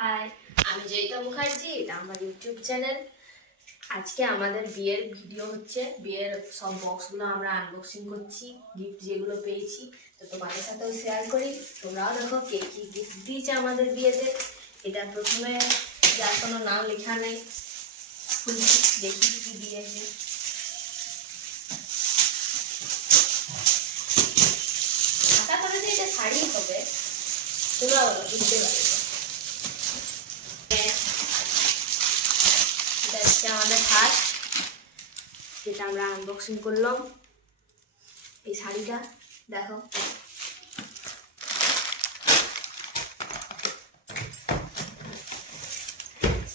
High, আমি জয়িতা মুখার্জি, এটা আমার ইউটিউব চ্যানেল। আজকে আমাদের বিয়ের ভিডিও হচ্ছে। বিয়ের সব বক্সগুলো আমরা আনবক্সিং করছি, গিফট যেগুলো পেয়েছি তো তোমাদের সাথেও শেয়ার করি। তোমরাও দেখো কে কি গিফট দিয়েছে আমাদের বিয়েতে। এটা প্রথমে যার কোনো নাম লেখা নেই, খুলছি দেখি কি দিয়েছে। আশা করি যে এটা শাড়ি হবে, তোমরা বলো বুঝতে পারবে। এটা হচ্ছে আমাদের ফার্স্ট, যেটা আমরা আনবক্সিং করলাম। এই শাড়িটা দেখো,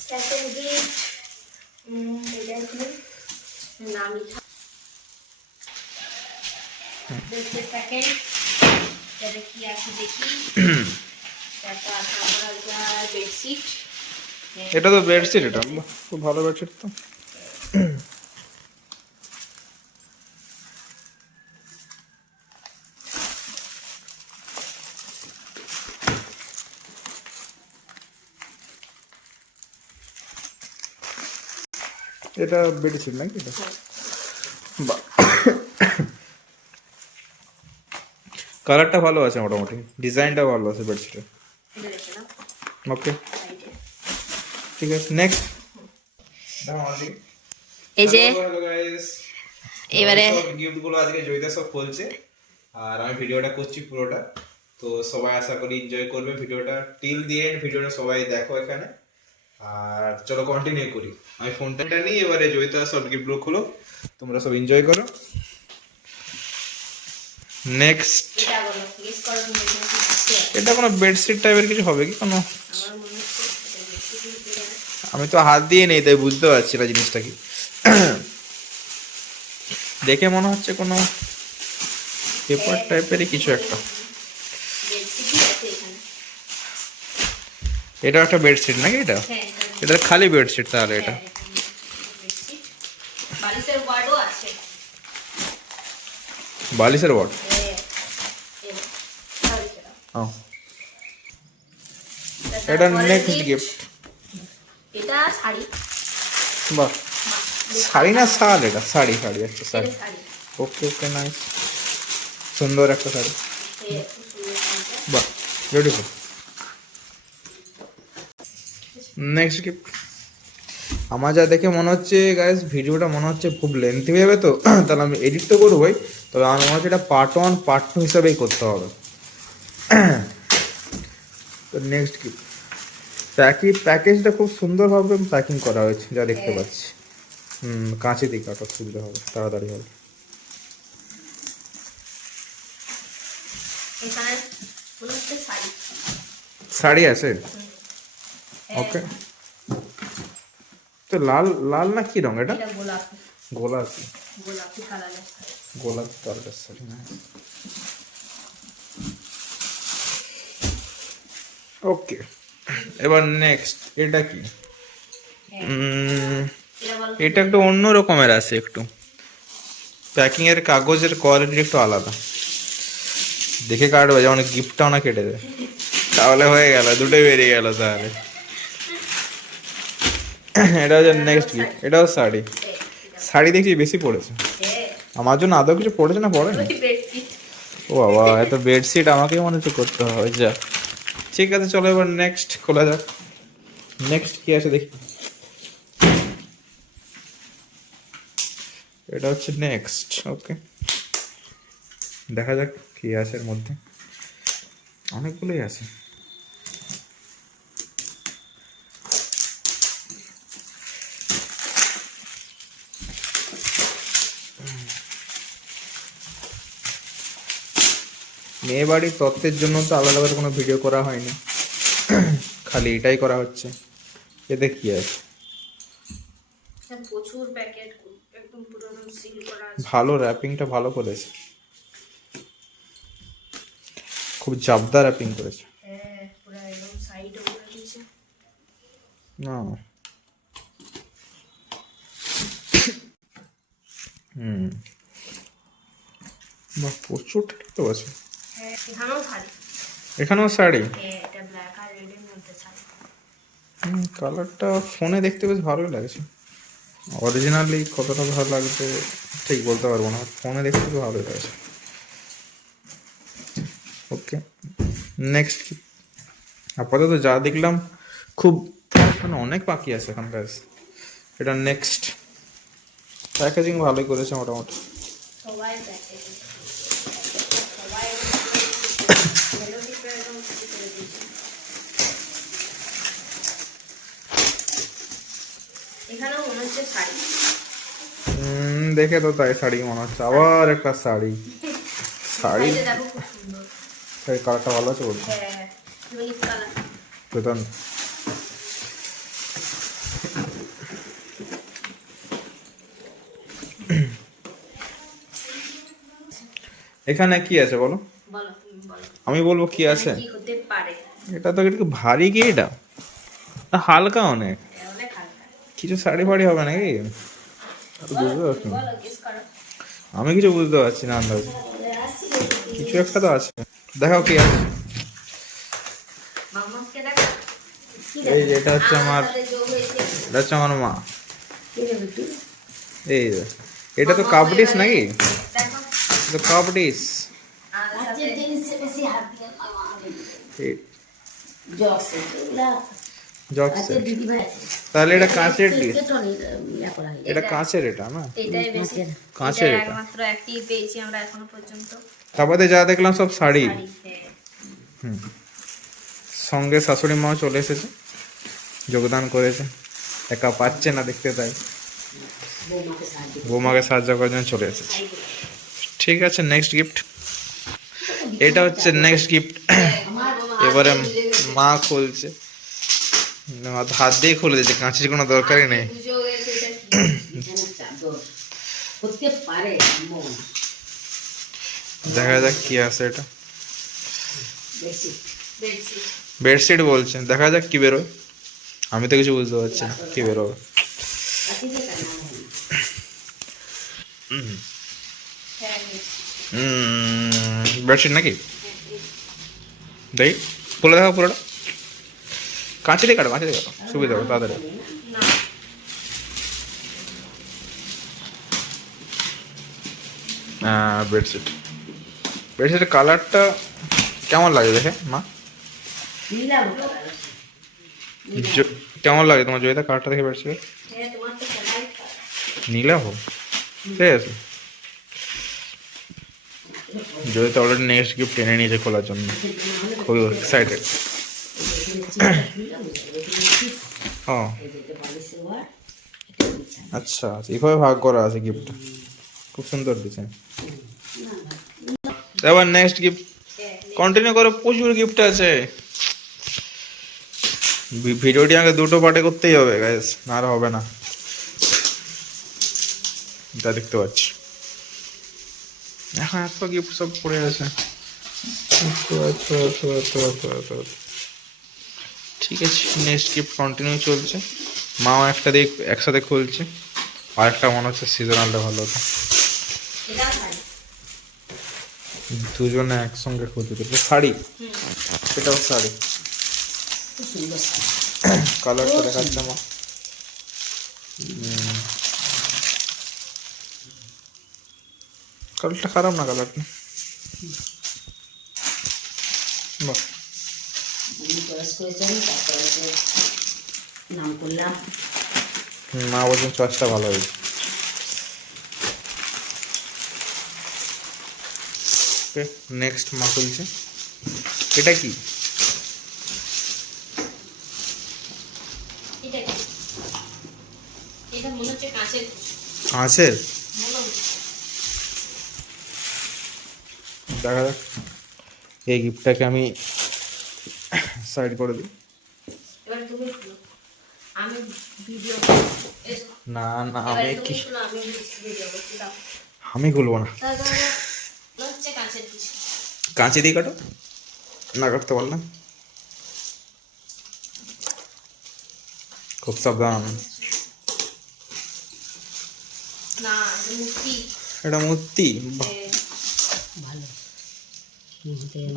সেকেন্ড গিফট এটা এখানে নাম লেখা দেখতে। সেকেন্ড এটা কি আছে দেখি। এটা আছে আমার বেডশিট। এটা তো বেডশিট, এটা খুব ভালো বেডশিট তো। এটা বেডশিট নাকি এটা? কালারটা ভালো আছে, মোটামুটি ডিজাইনটা ভালো আছে বেডশিটের। ওকে ঠিক আছে, নেক্সট। এই যে হ্যালো গাইস, এবারে গিফটগুলো আজকে জয়িতা সব খুলছে আর আমি ভিডিওটা করছি পুরোটা। তো সবাই আশা করি এনজয় করবে ভিডিওটা, টিল দি এন্ড ভিডিওটা সবাই দেখো এখানে। আর চলো কন্টিনিউ করি। আমি ফোনটা নিয়ে এবারে জয়িতা সব গিফটগুলো খুলো, তোমরা সব এনজয় করো। নেক্সট, এটা বলো, গেস করো তুমি কি আছে। এটা কোনো বেডশিট টাইপের কিছু হবে কি কোনো? আমার মনে হচ্ছে এটা বেডশিট হতে পারে। আমি তো হাত দিয়ে নেই তাই বুঝতে পারছি না জিনিসটা কি। দেখে মনে হচ্ছে কোনো পেপার টাইপেরই কিছু একটা। বেডশিটই আছে এখানে। এটা একটা বেডশিট নাকি? এটা হ্যাঁ, এটা খালি বেডশিট তাহলে? এটা বেডশিট, বালিশের ওয়ার্ডও আছে। বালিশের ওয়ার্ড? হ্যাঁ, এই বালিশের। ও, এটা নেক্সট গিফট। এটা শাড়ি। বাহ, শাড়ি না শাল? এটা শাড়ি, শাড়ি একটা শাড়ি। এটা শাড়ি। ওকে ওকে, নাইস, সুন্দর একটা শাড়ি। এই খুব সুন্দর শাড়িটা। বাহ, বিউটিফুল। Next gift. আমার যা দেখে মনে হচ্ছে গাইস, ভিডিওটা মনে হচ্ছে খুব লেন্থি হয়ে যাবে, তো তাহলে আমি এডিট তো করবোই, তবে আমার মনে হচ্ছে এটা পার্ট 1 পার্ট 2 হিসাবেই করতে হবে। তো নেক্সট গিফট, প্যাকেজটা খুব সুন্দরভাবে প্যাকিং করা হয়েছে যা দেখতে পাচ্ছি। কাঁচি দিয়ে কাটা সুবিধা হবে, তাড়াতাড়ি হবে। এখানে মনে হচ্ছে শাড়ি। শাড়ি আছে? ওকে, তো লাল লাল না কি রং এটা? এটা গোলাপি। গোলাপি, গোলাপি কালারের শাড়ি। গোলাপি কালারের শাড়ি। ওকে, এবার নেক্সট, এটা কি? এটা বলো। এটা একটু অন্য রকমের আছে, একটু প্যাকিং এর কাগজের কোয়ালিটি একটু আলাদা। দেখে কাটবে, যেমন গিফটটাও না কেটে দেয়, তাহলে হয়ে গেল, দুটোই বেরিয়ে গেল তাহলে। এটা হচ্ছে নেক্সট গিফট, এটাও শাড়ি। শাড়ি দেখছি বেশি পড়েছে, আমার জন্য আদৌ কিছু পড়েছে না পড়েনি? বেডশিট। ও বাবা, এত বেডশিট আমাকেই মনে হচ্ছে করতে হবে। যা, ঠিক আছে, চলো এবার নেক্সট খোলা যাক। নেক্সট কি আছে দেখি। এটা হচ্ছে নেক্সট। ওকে, দেখা যাক কি আছে এর মধ্যে। অনেকগুলোই আছে। মেয়ে বাড়ির তত্ত্বের জন্য তো আলাদা করে কোনো ভিডিও করা হয়নি, খালি এটাই করা হচ্ছে। এতে কি আছে? প্রচুর প্যাকেট, একদম পুরো সিল করা আছে। ভালো, র্যাপিংটা ভালো করেছে, খুব জাবদা র্যাপিং করেছে। হ্যাঁ, পুরো একদম সাইড করে দিয়েছে। না, বাহ, প্রচুর তো আছে। হ্যাঁ, এখানেও শাড়ি। এখানেও শাড়ি। হ্যাঁ, এটা ব্ল্যাক আর রেড এর মধ্যে শাড়ি। কালারটা ফোনে দেখতে বেশ ভালোই লাগছে, অরিজিনালি কতটা ভালো লাগছে ঠিক বলতে পারবো না, ফোনে দেখতে তো ভালোই লাগছে। ওকে, নেক্সট কি? আপাতত যা দেখলাম খুব মানে অনেক বাকি আছে এখানকার। এটা নেক্সট, প্যাকেজিং ভালোই করেছে মোটামুটি। সবাই দেখে, সবাই মেলোডি একদম কিছু করে দিয়েছে। এখানেও মনে হচ্ছে শাড়ি। দেখে তো তাই শাড়ি মনে হচ্ছে, আবার একটা শাড়ি। শাড়ি শাড়িটা দেখো খুব সুন্দর। শাড়ির কালারটা ভালো আছে বলছো? হ্যাঁ, ইউনিক কালার। দুর্দান্ত। এখানে কি আছে বলো? বলো, তুমি বলো। আমি বলবো কি আছে। কি হতে পারে? এটা তো একটু ভারী, কি এটা হালকা অনেক, অনেক হালকা। কিছু শাড়ি ফাড়ি হবে নাকি? বুঝতে পারছি না। বলো, গেস করো। আমি কিছু বুঝতে পারছি না, আন্দাজ কিছু একটা তো আছে। দেখাও কি আছে। মামাকে দেখো। এই যে এটা হচ্ছে আমার, সাথে যোগ হয়েছে। এটা হচ্ছে আমার মা। এই যে, এটা তো কাপ ডিশ নাকি? দেখো। এটা কাপ ডিশ। আর সাথে এই জগ জগ সেট। তাহলে এটা কাঁচের ডিশ, এটা কাঁচের, এটা না এটাই বেশি। কাঁচের এটা এটা। একমাত্র একটি পেয়েছি আমরা এখনো পর্যন্ত। তারপরে যা দেখলাম সব শাড়ি। শাড়ি, হ্যাঁ। সঙ্গে শাশুড়ি মাও চলে এসেছে, যোগদান করেছে, একা পাচ্ছে না দেখতে, তাই বৌমাকে সাহায্য করার জন্য চলে এসেছে। ঠিক আছে, নেক্সট গিফট। এটা হচ্ছে নেক্সট গিফট। এবারে মা খুলছে, হাত দিয়ে খুলে দিচ্ছে, কাঁচির কোনো দরকারই নেই। পুজো হয়েছে, এটা কি? হতে পারে দেখা যাক কি আছে এটা। বেশি বেডশিট। বেডশিট বলছে, দেখা যাক কি বেরোয়। আমি তো কিছু বুঝতে পারছি না কি বেরোবে। হ্যাঁ, বেডশিট নাকি? দেখি, খুলে দেখো পুরোটা। কাঁচি দিয়ে কাটো, কাঁচি দিয়ে কাটো, সুবিধা হবে তাড়াতাড়ি। না, বেডশিট, বেডশিটের কালারটা কেমন লাগে দেখে মা? কেমন লাগে তোমার জয়িতা কালারটা দেখে বেডশিট? হ্যাঁ, তোমার তো সবাই নীলা হোক, ঠিক আছে। জয়িতা অলরেডি নেক্সট গিফট এনে নিয়েছে খোলার জন্য, খুবই এক্সাইটেড। ও আচ্ছা, এইভাবে ভাগ করা আছে গিফটটা, খুব সুন্দর ডিজাইন। এবার নেক্সট গিফট কন্টিনিউ করো, প্রচুর গিফট আছে। ভিডিওটি আগে দুটো পার্টে করতেই হবে গাইস, না আর হবে না। যা দেখতে পাচ্ছি এখন এত গিফট সব পড়ে আছে। ঠিক আছে, নেক্সট গিফট কন্টিনিউ চলছে। মাও একটা দিক একসাথে খুলছে, আর একটা মনে হচ্ছে সিজনালটা ভালো হতো, এটা শাড়ি। দুজনে একসঙ্গে খুলছে। দুটো শাড়ি, এটাও শাড়ি, খুব সুন্দর কালারটা দেখাচ্ছে মা। কালারটা খারাপ না, কালারটা বাহ। চয়েস করেছেন, তারপরে নাম করলাম। মা বলছেন চয়েসটা ভালো হয়েছে। ওকে, নেক্সট মা খুলছে। এটা কি? এটা কি? এটা মনে হচ্ছে কাঁচের। কাঁচের? মনে হচ্ছে। দেখা যাক, এই গিফটটাকে আমি সাইড করে দিই। এবার তুমি খুলো, আমি ভিডিও। না না, এবার আমি তুমি কি, খুলো, আমি ভিডিও করছি। দাও। আমি খুলবো না। তারপরে মনে হচ্ছে কাঁচের কিছু। কাঁচি দিয়ে কাটো, না কাটতে পারলাম। খুব সাবধান। না, এটা মূর্তি। এটা মূর্তি, বাহ, ভালো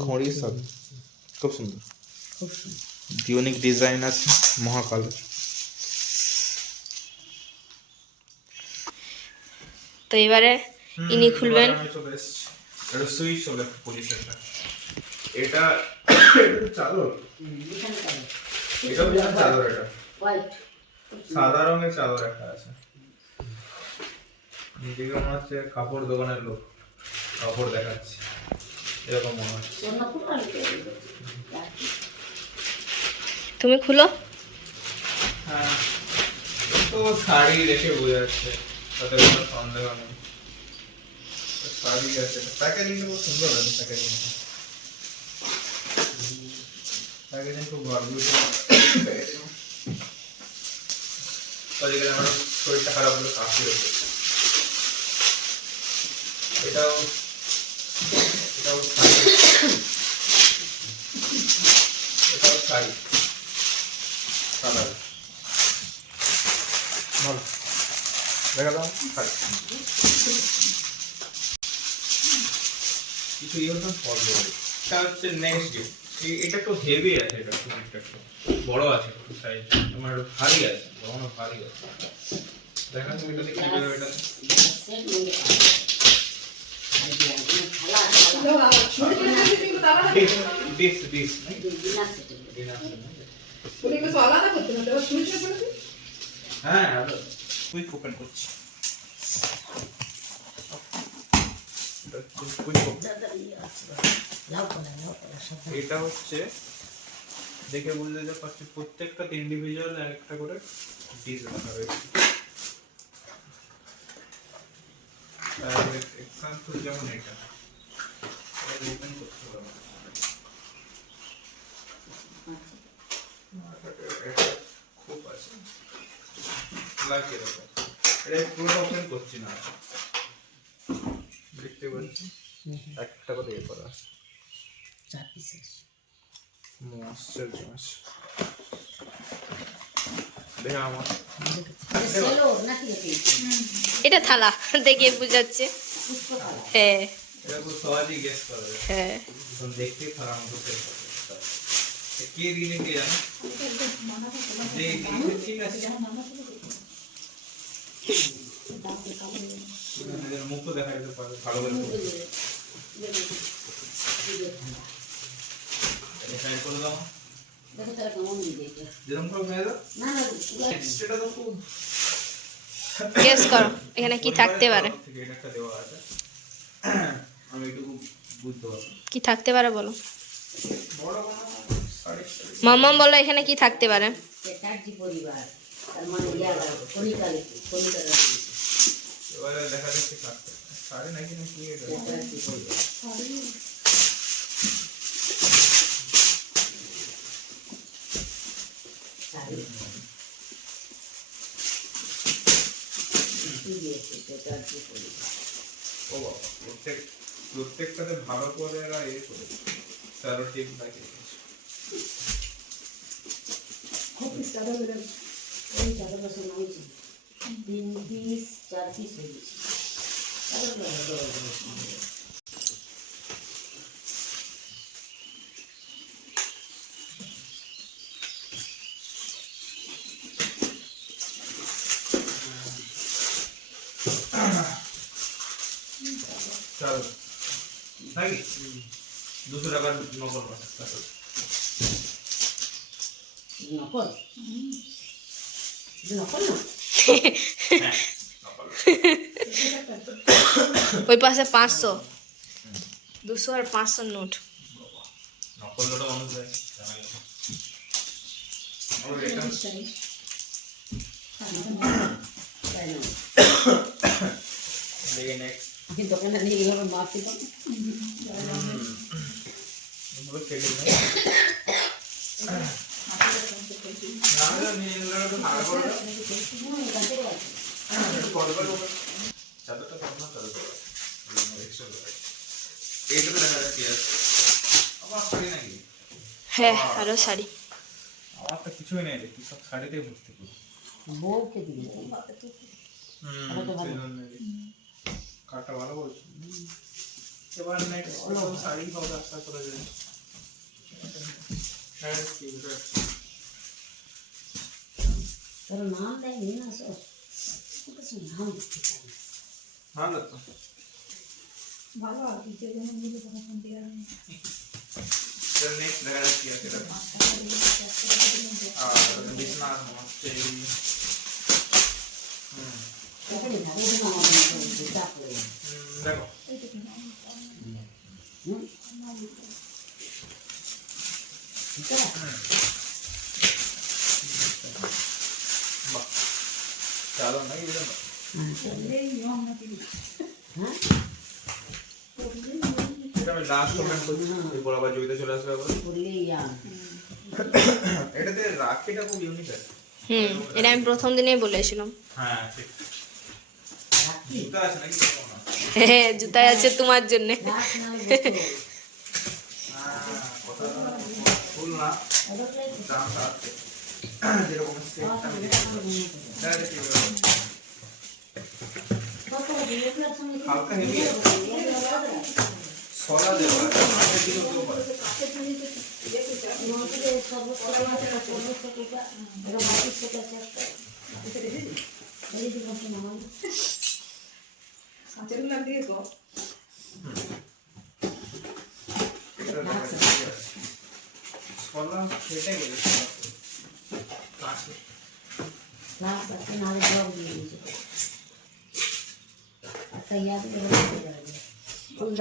ঘড়ির সাথে খুব সুন্দর। খুব সুন্দর। ইউনিক ডিজাইন আছে মহাকাল। তো এবারে ইনি খুলবেন। এটা সুইচ হবে পুলিশের। এটা চাদর, এটা চাদর, এটা হোয়াইট সাদা রঙের চাদর একটা আছে। নিজেকে মনে হচ্ছে কাপড় দোকানের লোক, কাপড় দেখাচ্ছে এরকম মনে হচ্ছে। তুমি খুলো। হ্যাঁ, তো শাড়ি দেখে বোঝা যাচ্ছে, তাতে কোনো সন্দেহ নেই। শাড়ি আছে, প্যাকেজিংটা খুব সুন্দর আছে। প্যাকেজিং খুব গর্বিত। আজকে আমার শরীরটা খারাপ হলো, কাশি হচ্ছে। এটাও শাড়ি, এটাও শাড়ি সাদা। ভালো দেখা দাও শাড়ি। কিছু ইয়ে হতো ফল দেবে। এটা হচ্ছে নেক্সট গিফট। এটা একটু হেভি আছে, এটা একটু বড় আছে সাইজ, আমার ভারী আছে, বড় ভারী আছে। দেখা তুমি এটা দেখি এটা ডিস নাই হ্যাঁ, কুইক ওপেন করছি। এটা হচ্ছে দেখে বুঝতে যা পারছি প্রত্যেকটা ইন্ডিভিজুয়াল একটা করে ডিস রাখা রয়েছে। এক্সাম্পল যেমন এটা ওপেন করতে পারবো। এটা খুব আছে লাইক এরকম। এটা পুরো ওপেন করছি না, দেখতে পাচ্ছি একটা করে ইয়ে করা আছে। 4 পিসেস ময়েশ্চার জিনিস দেখা আমার সেলো নাকি নাকি এটা থালা দেখে বুঝাচ্ছে। হ্যাঁ এটা খুব সহজেই গেস করা যায়। হ্যাঁ, তো দেখতে খারাপ মতো কে দিনে কে জানো যে ঠিক আছে। মুখ দেখা যেতে পারে ভালো করে সাইড করে দাও। দেখো তারা কেমন দিবে যেরকম করে মেরে দাও না না সেটা তো খুব গেস করো এখানে কি থাকতে পারে। এটা একটা দেওয়া আছে, আমি একটু বুঝতে পারবো কি থাকতে পারে বলো। বড় কোনো শাড়ি। মাম্মাম বলো এখানে কি থাকতে পারে। চ্যাটার্জি পরিবার তার মানে ইয়ালা কনিকালে এবারে দেখা যাচ্ছে কাটতে শাড়ি নাকি না কি এটা চ্যাটার্জি পরিবার শাড়ি কি দিয়েছে চ্যাটার্জি পরিবার। ও বাবা, প্রত্যেকটাতে ভালো করে এরা এ করে স্যারো টিপ লাগিয়ে দিয়েছে। খুব চাদর বেরো ওই চাদর বসে নামিয়েছি 3 পিস 4 পিস হয়ে গেছে চাদর বেরো। চল নাকি 200 টাকার নকল পাঁচ নকল নকল না ওই পাশে 500 200 আর 500 নোট। নকল লোটা মানুষ যায় আমার এটা দেখে নেক্সট আমি দোকানে নিয়ে এইভাবে মারতে পারি এগুলো কেটে নেই না নিয়ে নিলে তো ভালো করে চাদরটা কখনো চাদর এইটা দেখা যাচ্ছে আমার শাড়ি নাকি। হ্যাঁ আরো শাড়ি। আমার তো কিছুই নেই দেখি, সব শাড়িতে ভর্তি করি। বউকে দিবি কাটা ভালো বলছি। এবার নেক্সট শাড়ি পাওয়া আশা করা যায়। তোর নাম দেয়নি না সব কিছু নাম দিতে চাই না। ভালো তো ভালো আর কি যে যেমন নিজে তখন দেওয়া নেক্সট দেখা যাক কি আছে এটা আর বিছনা হচ্ছে এখানে ভালো না আমাদের মতো চাপ করে দেখো হুম ঠিক আছে বাহ চালো না কি বলবো এই নিয়ম নাকি হ্যাঁ এটা আমি লাস্ট কমেন্ট করছি এরপর আবার জয়িতা চলে আসবে আবার করলেই জান এটাতে রাখিটা খুব ইউনিক আছে এটা আমি প্রথম দিনেই বলেছিলাম। হ্যাঁ ঠিক রাখি জুতা আছে নাকি হ্যাঁ জুতাই আছে তোমার জন্য। রাখ না বসো কথা ফুল না দাম আছে যেরকম সেটটা আমি দেখছি কত দিনের সঙ্গে হালকা হেভি সলা দেওয়া আছে দিও তো পারে নদীতে সর্বত্র আছে 40 টাকা এটা 22 টাকা আছে এই দিকে কত নাম কাঁচের গুলা দিয়ে তো সলা সেটা গেলে কাছে ক্লাস আছে না জব দিয়ে দিয়েছে আচ্ছা ইয়াদ করে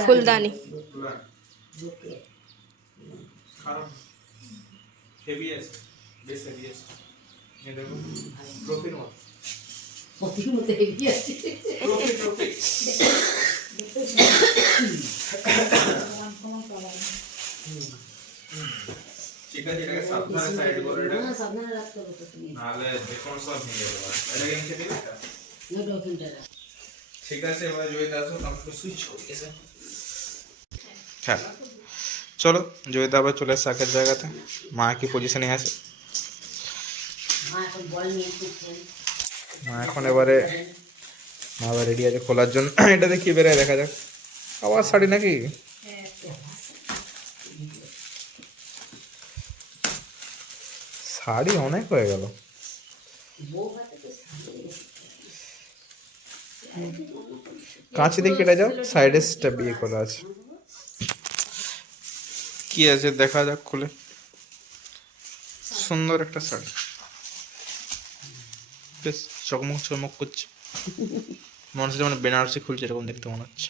ফুলদানি ঢুকে কারণ হেভি আছে বেশ হেভি আছে এই দেখো প্রফিট মত প্রতি মতে হেভি আছে প্রফিট ঠিক আছে এটাকে সাবধানে সাইড করে এটা না সাবধানে রাখতে হবে তো তুমি নাহলে দেখুন সব নিয়ে যাবে এটাকে নিচে দিবি নো ডকুমেন্টার ঠিক আছে এবার জয়িতা আসো কম্পিউটার সুইচ করে গেছে হ্যাঁ চলো জয়িতা আবার চলে এসে আগের জায়গাতে মা কি পজিশনে আছে মা এখন বল নিয়ে খুঁজছেন মা এখন এবারে মা আবার রেডি আছে খোলার জন্য এটা দেখি বেরোয় দেখা যাক আবার শাড়ি নাকি শাড়ি অনেক হয়ে গেল বউ হাতে তো সামনে কাঁচি দিয়ে কেটে যাও সাইডে স্টেপ ইয়ে করা আছে কি আছে দেখা যাক খুলে সুন্দর একটা শাড়ি বেশ চকমক চকমক করছে মনে হচ্ছে যেমন বেনারসি খুলছে এরকম দেখতে মনে হচ্ছে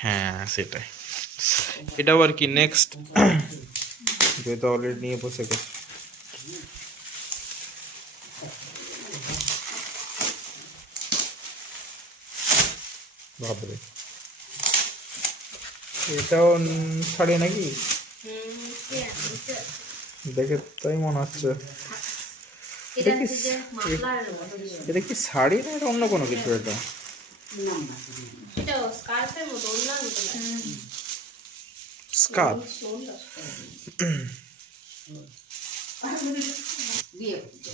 হ্যাঁ সেটাই এটা আবার কি নেক্সট যেহেতু অলরেডি নিয়ে বসে গেছে বাপরে এটাও শাড়ি নাকি দেখে তাই মনে হচ্ছে এটা কি শাড়ি না এটা অন্য কোনো কিছু এটা স্কার্ফ বিয়ে করতে